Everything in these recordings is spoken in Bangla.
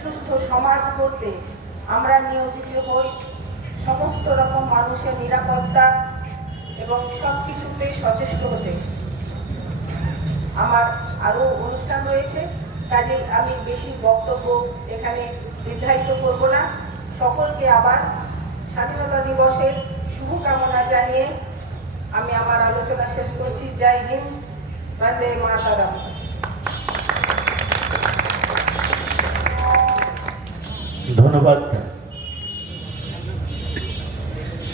সুস্থ সমাজ গড়তে আমরা নিয়োজিত হই। সমস্ত রকম মানুষের নিরাপত্তা এবং সব কিছুতেই সচেষ্ট হতে। আমার আরও অনুষ্ঠান রয়েছে, কাজেই আমি বেশি বক্তব্য এখানে নির্ধারিত করব না। সকলকে আবার স্বাধীনতা দিবসের শুভকামনা জানিয়ে আমি আমার আলোচনা শেষ করছি। জয় হিন্দ, বন্দে মাতরম। ধন্যবাদ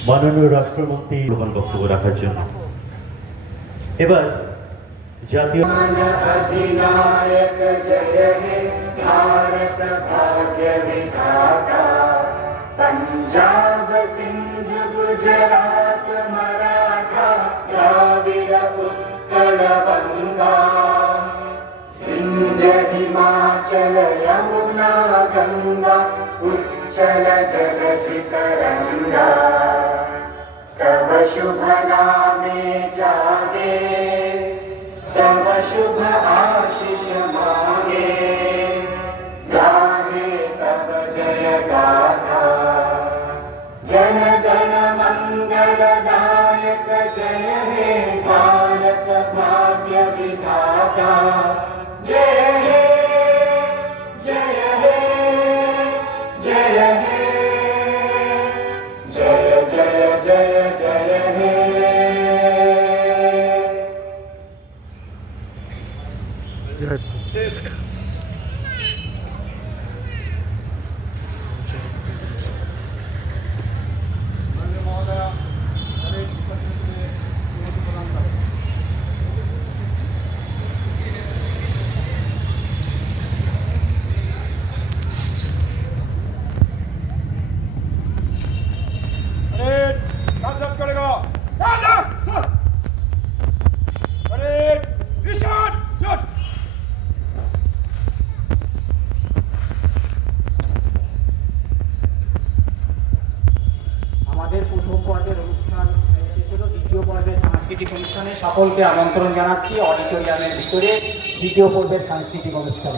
মাননীয় রাষ্ট্রমন্ত্রী বক্তব্য রাখার জন্য। এবার জাতীয় अधिनायक जय हे भारत भाग्य विधाता, पंजाब सिंध गुजरात मराठा द्राविड उत्कल बंगा, विंध्य हिमाचल यमुना गंगा उच्चल जलधि तरंगा, तव शुभ नामे जागे, तव शुभ आशीष मांगे, गाहे तव जय गाथा। जन गण मंगल दायक जय हे भारत भाग्य विधाता, जय हे जय हे जय हे जय जय जय जय हे। আমাদের প্রথম পর্বের অনুষ্ঠান শেষ হলো। দ্বিতীয় পর্বের সাংস্কৃতিক অনুষ্ঠানে সকলকে আমন্ত্রণ জানাচ্ছি অডিটোরিয়ামের ভিতরে দ্বিতীয় পর্বের সাংস্কৃতিক অনুষ্ঠান।